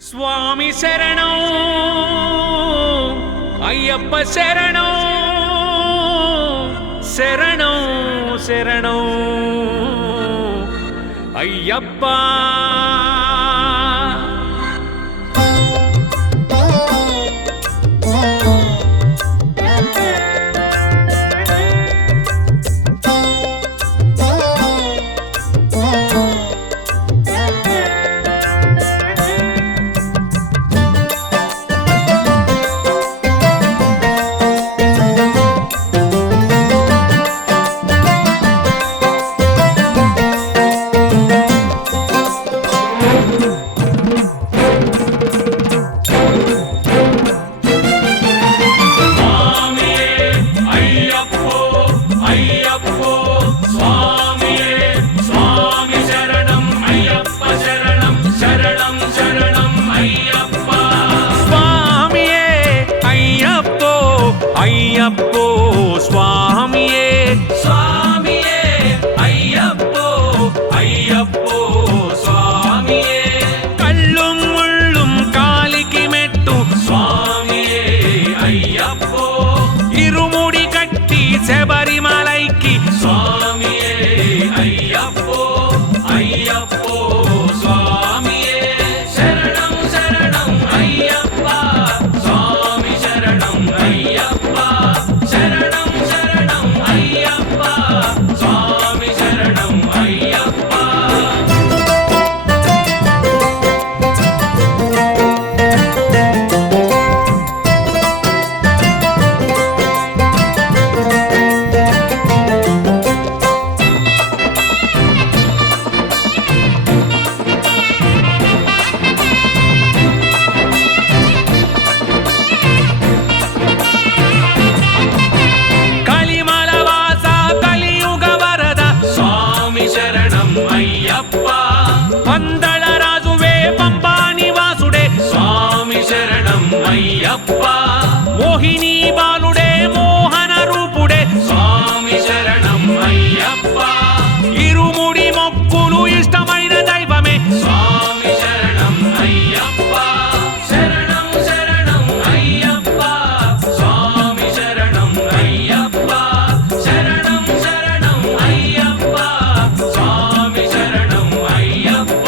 స్వామి శరణం అయ్యప్ప శరణం శరణం శరణం అయ్యప్ప. అయ్యప్పో స్వామియే స్వామియే అయ్యప్పో అయ్యప్పో స్వామియే. కళ్ళుం ముళ్ళుం కాలికి మెట్టు స్వామియే అయ్యప్పో. ఇరుముడి కట్టి శబరిమలైకి స్వామియే అయ్యప్పో అయ్యప్పో స్వామియే. శరణం శరణం అయ్యప్ప స్వామి శరణం అయ్యప్ప. శరణం శరణం అయ్యప్ప స్వామి శరణం అయ్యప్ప. పందళ రాజువే పంబా నివాసుడే స్వామి శరణం అయ్యప్ప. మోహిని బాలుడే మోహన రూపుడే స్వామి శరణం అయ్యప్ప. ఇరుముడి మొక్కులు ఇష్టమైన దైవమే స్వామి శరణం అయ్యప్ప. శరణం శరణం అయ్యప్ప స్వామి శరణం అయ్యప్ప. శరణం శరణం అయ్యప్ప స్వామి శరణం అయ్యప్ప.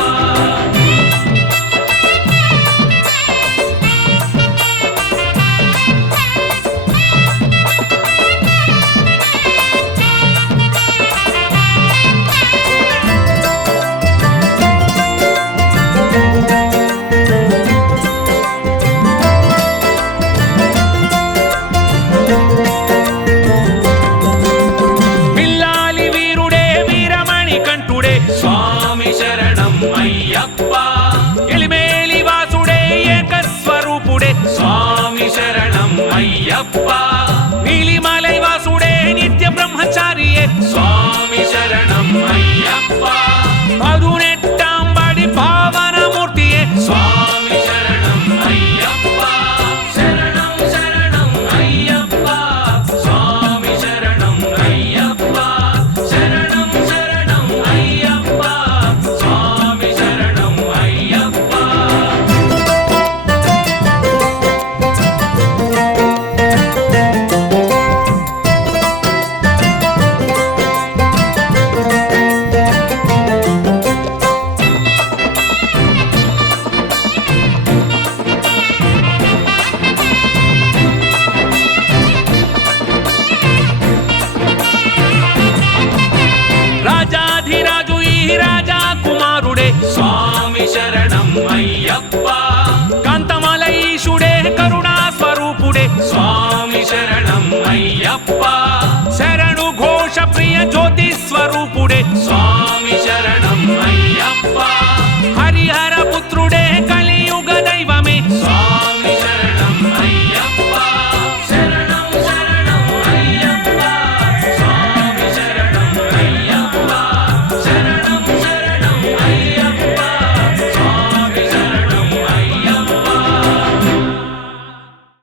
పిల్లాలి వీరుడే వీరమణి కంఠుడే స్వామి శరణం అయ్యప్ప. ఎలిమేలి వాసుడే ఏకస్వరూపుడే స్వామి శరణం అయ్యప్ప. నీలిమలై వాసుడే నిత్య బ్రహ్మచారియే స్వామి శరణం అయ్యప్ప. పదునెట్టాంబడి పావనమూర్తియే స్వామి శరణం అయ్యప్ప. శరణం శరణం అయ్యప్ప స్వామి శరణం అయ్యప్ప. శరణం శరణం అయ్యప్ప స్వామి శరణం అయ్యప్ప. రాజాధిరాజు ఈ రాజా కుమారుడే స్వామి శరణం అయ్యప్ప. కాంతమలైషుడే కరుణా స్వరూపుడే స్వామి శరణం అయ్యప్ప. శరణు ఘోష ప్రియ జ్యోతి స్వరూపుడే స్వామి